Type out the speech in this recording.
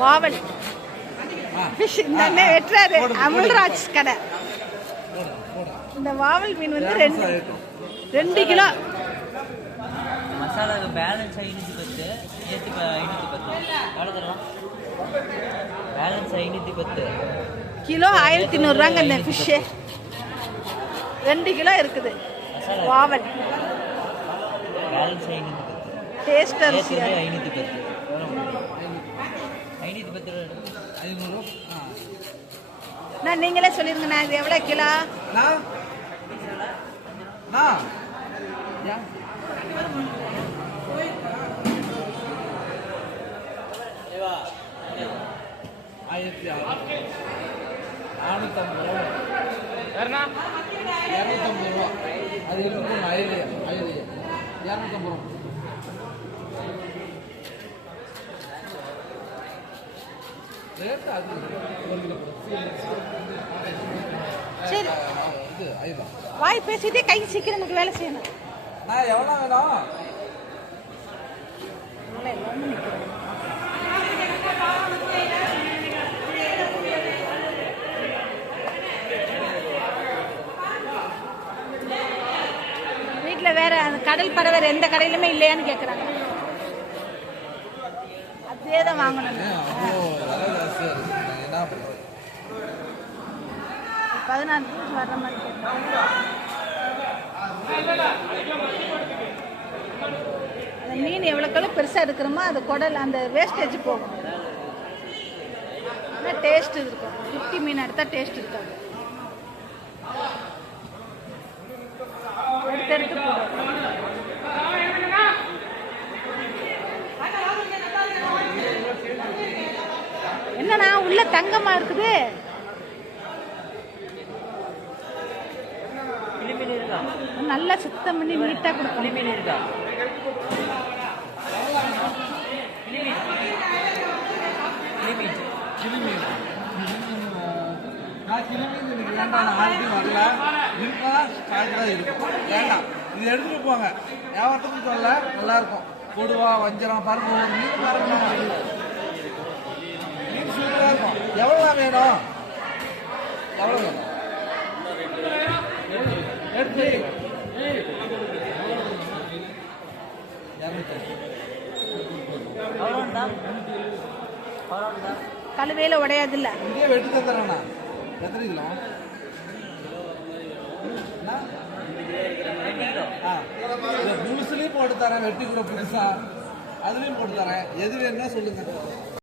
வாவல் fish இந்த வெட்டுறாரு அமல்ராஜ் கடை. இந்த வாவல் மீன் வந்து 2 கிலோ. மசாலா பேலன்ஸ் 510, நேற்று 510 எவ்வளோ தரலாம்? பேலன்ஸ் 510 கிலோ 1300 இந்த ஃபிஷ்ஷு. 2 கிலோ இருக்குது வாவல். பேலன்ஸ் 510 டேஸ்ட் அரிசி 510 510 நான் நீங்களே சொல்லிருங்கண்ணா இது எவ்வளோ கிலோ? சரி வாய் பேசிட்டே கை சீக்கிரம் எனக்கு வேலை செய்யணும். எவ்வளோ வேணும்? வீட்டில் வேற அந்த கடல் பறவை எந்த கடையிலுமே இல்லையான்னு கேட்குறாங்க. அதே தான் வாங்கணும். 14 வர்ற மாதிரி அந்த மீன் எவ்வளோக்களோ பெருசாக எடுக்கிறோமோ அது குடல் அந்த வேஸ்டேஜ் போகும். ஆனால் டேஸ்ட் இருக்கும். குட்டி மீன் எடுத்தால் டேஸ்ட் இருக்காது. எடுத்து போடும். என்னன்னா உள்ள தங்கமா இருக்குது. நல்லா சுத்தம் பண்ணி நீட்டா கொடுக்கணும். வேண்டாம், இது எடுத்துட்டு போங்க. வியாபாரத்துக்கும் சொல்ல நல்லா இருக்கும். கொடுவா வஞ்சரம் பருப்பு மீன் சூப்பராக இருக்கும். எவ்வளோ வேணும்? எவ்வளோ வேணும்? எடுத்து கழுவையில உடையாது இல்ல. இங்கே வெட்டி தந்துடுறேண்ணா. எத்தனை கிலோ? முழுசுலையும் போட்டு தரேன். வெட்டி கூட புதுசா அதுலேயும் போட்டு தரேன். எது வேணும்னா சொல்லுங்க.